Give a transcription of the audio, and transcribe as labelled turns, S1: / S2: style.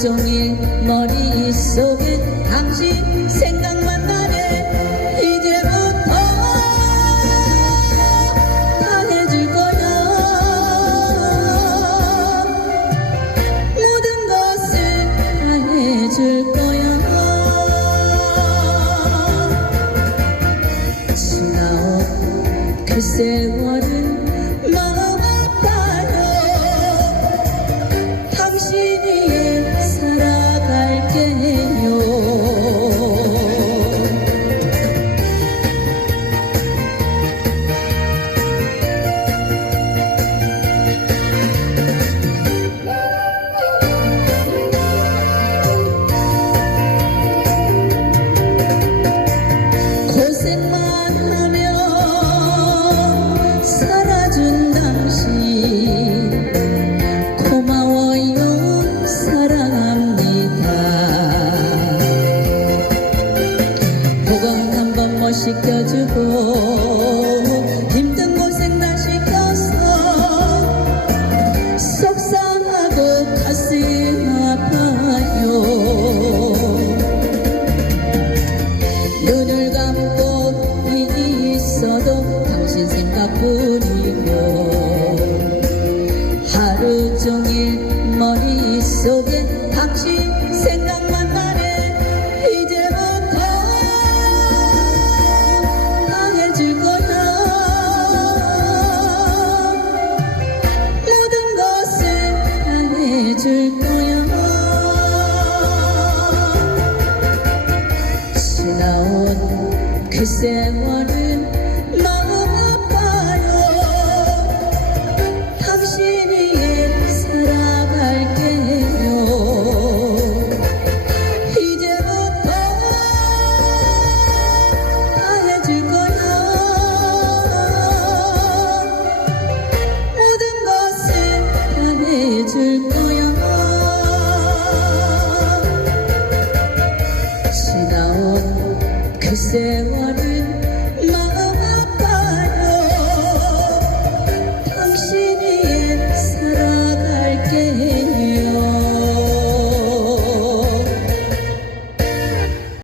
S1: 종일 머릿속에 당신 생 시켜주고 힘든 고생 다 시켜서 속상하고 가슴 아파요. 눈을 감고 있어도 당신 생각뿐이고 하루 종일 머릿속에 당신 그 세월은 너무 아파요. 당신 위에 살아갈게요. 이제부터 다 해줄 거야. 모든 것을 다 해줄 거야. still on